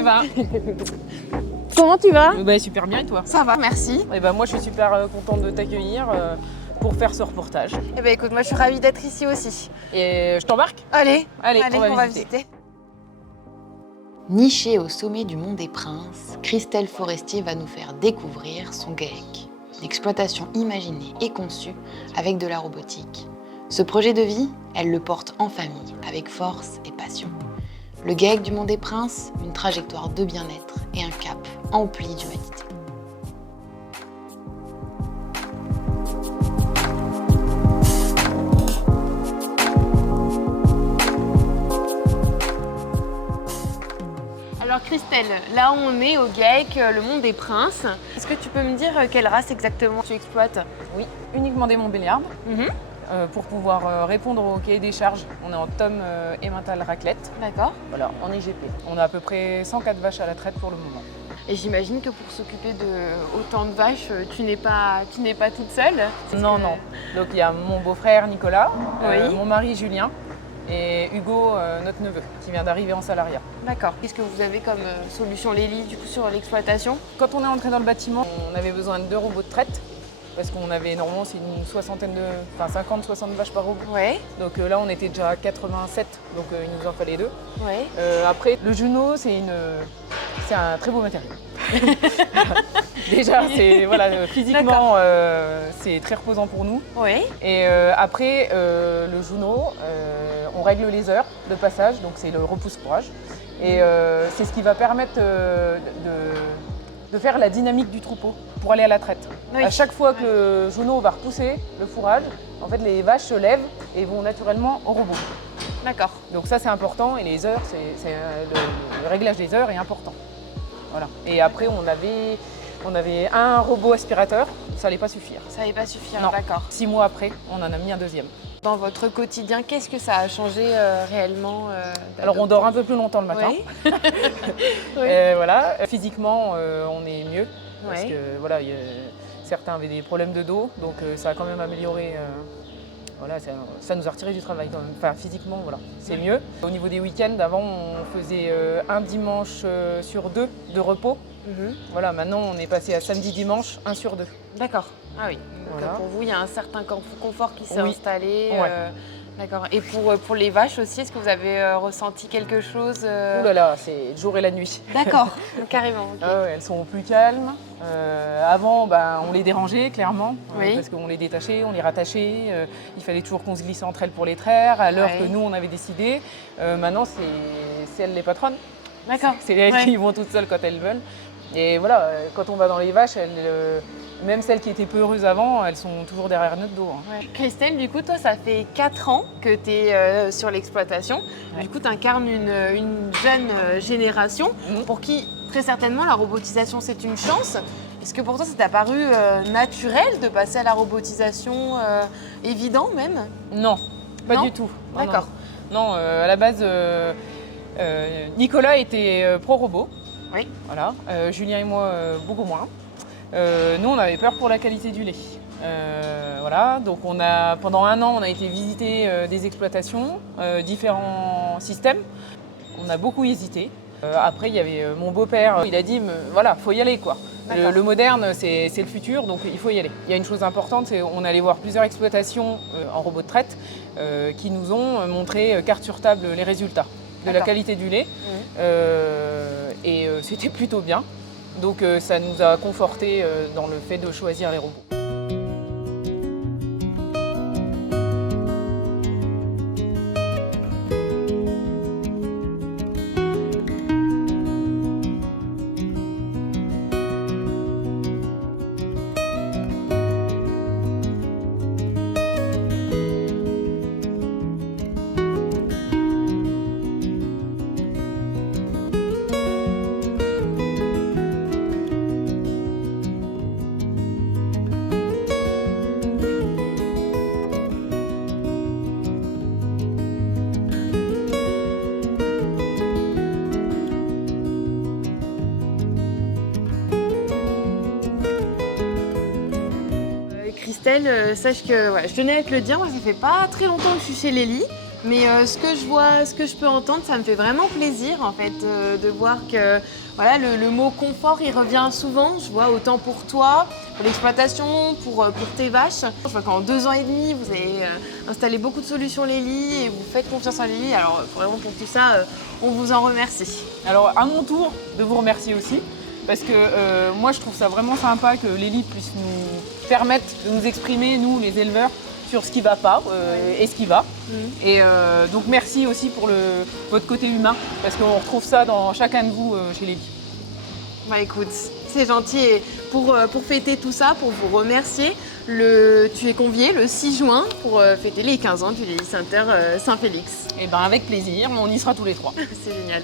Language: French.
Eh ben, Comment tu vas? bah, super bien et toi? Ça va, merci. Eh ben, moi je suis super contente de t'accueillir pour faire ce reportage. Eh ben écoute, moi je suis ravie d'être ici aussi. Et je t'embarque? Allez, Allez, on va visiter. Nichée au sommet du Mont des Princes, Christelle Forestier va nous faire découvrir son GAEC, une exploitation imaginée et conçue avec de la robotique. Ce projet de vie, elle le porte en famille, avec force et passion. Le GAEC du Mont des Princes, une trajectoire de bien-être et un cap empli d'humanité. Alors Christelle, là on est au GAEC, le Mont des Princes. Est-ce que tu peux me dire quelle race exactement tu exploites? Oui, uniquement des Montbéliardes pour pouvoir répondre au cahier des charges. On est en tome emmental raclette. D'accord. Voilà, en IGP. On a à peu près 104 vaches à la traite pour le moment. Et j'imagine que pour s'occuper de autant de vaches, tu n'es pas toute seule? Non, non. Donc il y a mon beau-frère Nicolas, Oui. mon mari Julien et Hugo, notre neveu, qui vient d'arriver en salariat. D'accord. Qu'est-ce que vous avez comme solution Lélie du coup sur l'exploitation? Quand on est entré dans le bâtiment, on avait besoin de 2 robots de traite parce qu'on avait normalement c'est une 50-60 vaches par robot. Ouais. Donc là on était déjà à 87, donc il nous en fallait 2. Ouais. Après le Juno c'est un très beau matériau. Déjà c'est physiquement c'est très reposant pour nous. Ouais. Et après le Juno, on règle les heures de passage, donc c'est le repousse-courage. Et c'est ce qui va permettre de faire la dynamique du troupeau pour aller à la traite. Oui. À chaque fois que le Juno va repousser le fourrage, en fait les vaches se lèvent et vont naturellement au robot. D'accord. Donc ça c'est important et les heures, le réglage des heures est important. Voilà. Et après on avait un robot aspirateur, ça n'allait pas suffire. Ça n'allait pas suffire, Non. d'accord. 6 mois après, on en a mis un deuxième. Dans votre quotidien, qu'est-ce que ça a changé réellement Alors on dort un peu plus longtemps le matin. Oui. Oui. Voilà. Physiquement, on est mieux parce Ouais. que voilà, certains avaient des problèmes de dos, donc ça a quand même amélioré. Voilà, ça nous a retiré du travail quand même. Enfin, physiquement, voilà, c'est mieux. Au niveau des week-ends, avant, on faisait un dimanche sur 2 de repos. Voilà, maintenant, on est passé à samedi-dimanche, 1 sur 2. D'accord. Ah oui. Donc, Voilà. pour vous, il y a un certain confort qui s'est Oui. installé. Ouais. D'accord. Et pour les vaches aussi, est-ce que vous avez ressenti quelque chose Ouh là là, c'est le jour et la nuit. D'accord. Carrément. Ok. Ah ouais, elles sont plus calmes. Avant, on les dérangeait clairement, Oui. parce qu'on les détachait, on les rattachait. Il fallait toujours qu'on se glisse entre elles pour les traire, à l'heure Ouais. que nous on avait décidé. Maintenant, c'est elles les patronnes. D'accord. C'est elles Ouais. qui vont toutes seules quand elles veulent. Et voilà, quand on va dans les vaches, même celles qui étaient peu heureuses avant, elles sont toujours derrière notre dos. Hein. Ouais. Christelle, du coup, toi, ça fait 4 ans que tu es sur l'exploitation. Ouais. Du coup, tu incarnes une jeune génération pour qui, très certainement, la robotisation, c'est une chance. Est-ce que pour toi, ça t'a paru naturel de passer à la robotisation, évident même? Non, pas Non. du tout. Non, D'accord. Non, à la base, Nicolas était pro-robot. Oui. Voilà. Julien et moi, beaucoup moins. Nous, on avait peur pour la qualité du lait. Voilà. Donc, pendant 1 an, on a été visiter des exploitations, différents systèmes. On a beaucoup hésité. Après, il y avait mon beau-père, il a dit, voilà, faut y aller, quoi. Le moderne, c'est le futur, donc il faut y aller. Il y a une chose importante, c'est qu'on allait voir plusieurs exploitations en robot de traite qui nous ont montré carte sur table les résultats de la qualité du lait. Et c'était plutôt bien. Donc ça nous a confortés dans le fait de choisir les robots. Christelle, sache que je tenais à te le dire, moi ça fait pas très longtemps que je suis chez Lélie. Mais ce que je peux entendre, ça me fait vraiment plaisir en fait de voir que voilà, le mot confort il revient souvent. Je vois autant pour toi, pour l'exploitation, pour tes vaches. Je vois qu'en 2 ans et demi, vous avez installé beaucoup de solutions Lely et vous faites confiance en Lely. Alors vraiment pour tout ça, on vous en remercie. Alors à mon tour de vous remercier aussi, parce que moi je trouve ça vraiment sympa que Lely puisse nous permettre de nous exprimer, nous les éleveurs, sur ce qui va pas et ce qui va. Et donc merci aussi pour votre côté humain, parce qu'on retrouve ça dans chacun de vous chez Lely. Bah écoute, c'est gentil. Et pour fêter tout ça, pour vous remercier, tu es convié le 6 juin pour fêter les 15 ans du Lely Center Saint-Félix. Et ben avec plaisir, on y sera tous les 3. C'est génial.